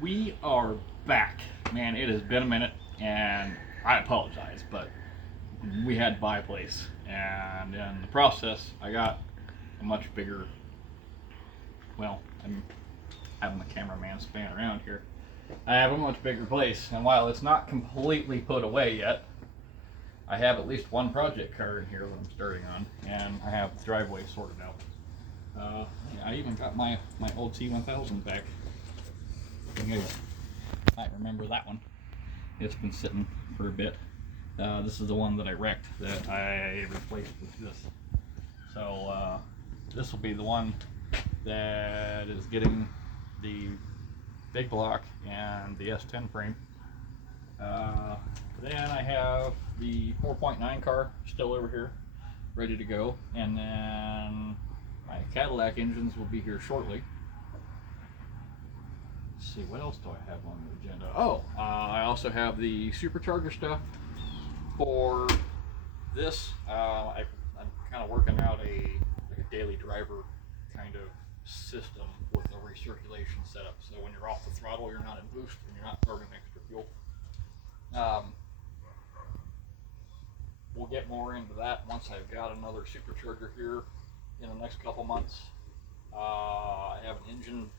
We are back. Man, it has been a minute, and I apologize, but we had to buy a place. And in the process, I got a much bigger, well, I'm having the cameraman spin around here. I have a much bigger place, and while it's not completely put away yet, I have at least one project car in here that I'm starting on, and I have the driveway sorted out. I even got my old T1000 back. You guys might remember that one. It's been sitting for a bit. This is the one that I wrecked that I replaced with this. So this will be the one that is getting the big block and the S10 frame. Then I have the 4.9 car still over here, ready to go, and then my Cadillac engines will be here shortly. Let's see, what else do I have on the agenda? Oh, I also have the supercharger stuff for this. I'm kind of working out like a daily driver kind of system with a recirculation setup. So when you're off the throttle, you're not in boost and you're not burning extra fuel. We'll get more into that once I've got another supercharger here in the next couple months. I have an engine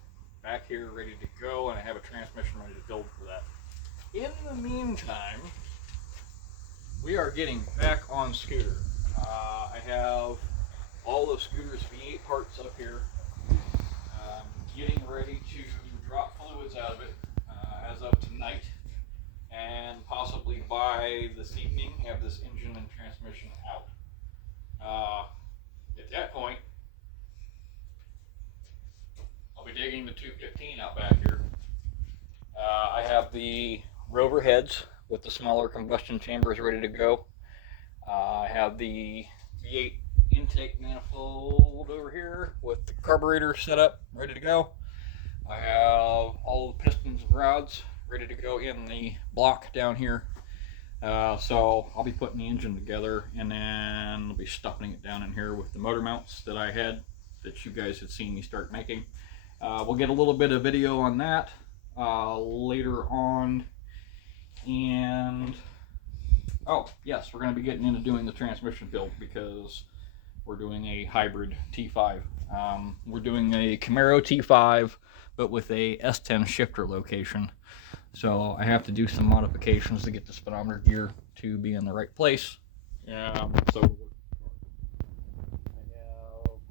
back here ready to go, and I have a transmission ready to build for that. In the meantime, we are getting back on scooter. I have all the scooter's V8 parts up here. Getting ready to drop fluids out of it as of tonight, and possibly by this evening have this engine and transmission out. At that point, I'll be digging the 215 out back here. I have the Rover heads with the smaller combustion chambers ready to go. I have the V8 intake manifold over here with the carburetor set up, ready to go. I have all the pistons and rods ready to go in the block down here. So I'll be putting the engine together, and then I'll be stuffing it down in here with the motor mounts that I had, that you guys had seen me start making. We'll get a little bit of video on that later on. And oh yes, we're going to be getting into doing the transmission build because we're doing a hybrid T5. We're doing a Camaro T5, but with a S10 shifter location. So I have to do some modifications to get the speedometer gear to be in the right place. So I have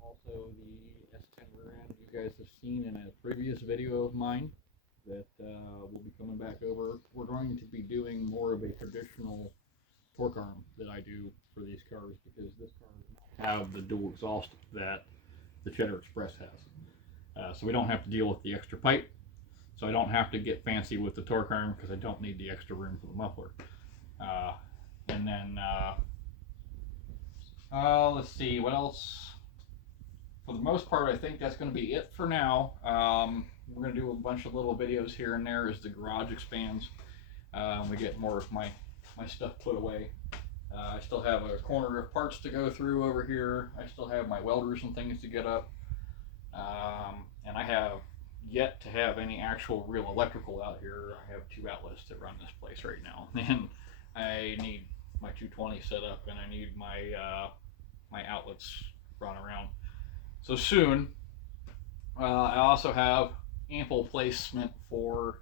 also the S10 rear end you guys have seen in a previous video of mine that will be coming back over. We're going to be doing more of a traditional torque arm that I do for these cars, because this car does not have the dual exhaust that the Cheddar Express has. So we don't have to deal with the extra pipe. So I don't have to get fancy with the torque arm because I don't need the extra room for the muffler. And then, let's see, what else? For the most part, I think that's going to be it for now. We're going to do a bunch of little videos here and there as the garage expands. We get more of my stuff put away. I still have a corner of parts to go through over here. I still have my welders and things to get up. And I have yet to have any actual real electrical out here. I have 2 outlets that run this place right now, and I need my 220 set up, and I need my my outlets run around. So soon, I also have ample placement for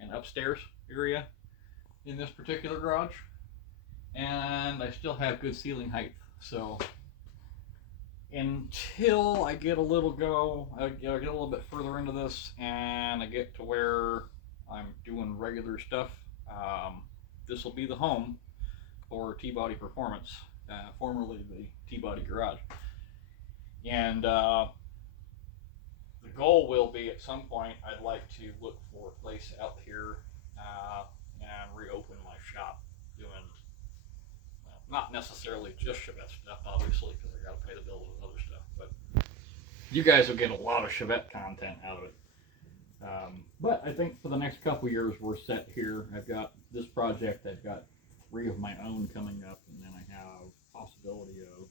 an upstairs area in this particular garage, and I still have good ceiling height. So until I get a little bit further into this, and I get to where I'm doing regular stuff, this will be the home for T-Body Performance, formerly the T-Body Garage. And the goal will be, at some point, I'd like to look for a place out here and reopen my shop, doing, well, not necessarily just Chevette stuff, obviously, because I got to pay the bills and other stuff, but you guys will get a lot of Chevette content out of it. But I think for the next couple years we're set here. I've got this project, I've got 3 of my own coming up, and then I have possibility of,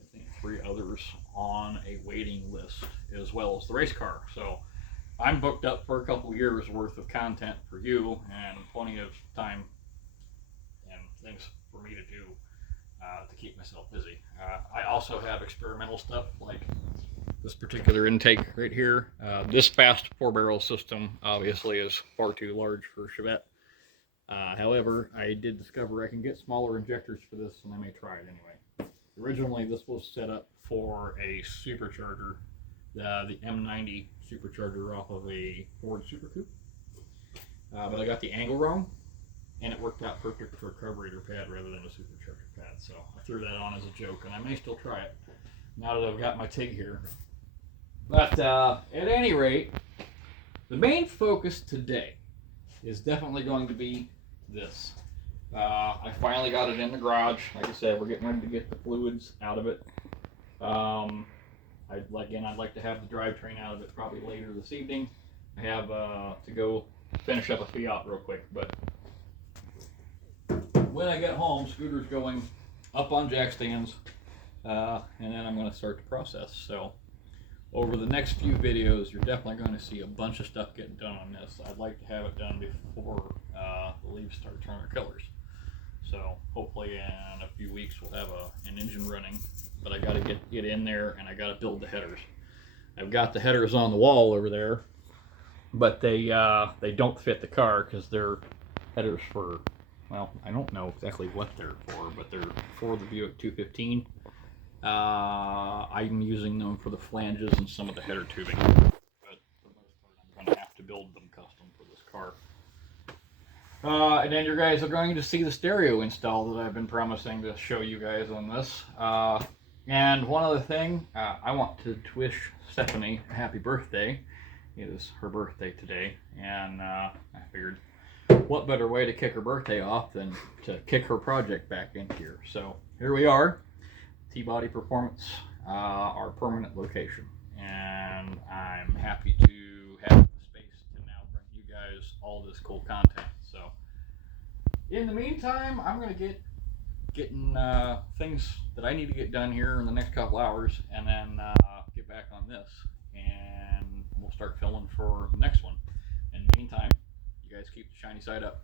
I think, 3 others on a waiting list, as well as the race car. So I'm booked up for a couple years worth of content for you, and plenty of time and things for me to do to keep myself busy. I also have experimental stuff like this particular intake right here. This fast 4-barrel system obviously is far too large for Chevette. However, I did discover I can get smaller injectors for this, and I may try it anyway. Originally, this was set up for a supercharger, the M90 supercharger off of a Ford Super Coupe. But I got the angle wrong, and it worked out perfect for a carburetor pad rather than a supercharger pad. So I threw that on as a joke, and I may still try it now that I've got my TIG here. But at any rate, the main focus today is definitely going to be this. I finally got it in the garage. Like I said, we're getting ready to get the fluids out of it. I'd like to have the drivetrain out of it probably later this evening. I have to go finish up a Fiat real quick, but when I get home, Scooter's going up on jack stands, and then I'm going to start the process. So over the next few videos, you're definitely going to see a bunch of stuff getting done on this. I'd like to have it done before the leaves start turning their colors. So hopefully in a few weeks we'll have an engine running, but I got to get in there, and I got to build the headers. I've got the headers on the wall over there, but they don't fit the car because they're headers for, well, I don't know exactly what they're for, but they're for the Buick 215. I'm using them for the flanges and some of the header tubing, but for the most part I'm going to have to build them custom for this car. And then you guys are going to see the stereo install that I've been promising to show you guys on this. And one other thing, I want to wish Stephanie a happy birthday. It is her birthday today, and I figured what better way to kick her birthday off than to kick her project back in here. So here we are, T-Body Performance, our permanent location, and I'm happy to have the space to now bring you guys all this cool content. So in the meantime, I'm going to getting things that I need to get done here in the next couple hours, and then get back on this, and we'll start filming for the next one. In the meantime, you guys keep the shiny side up.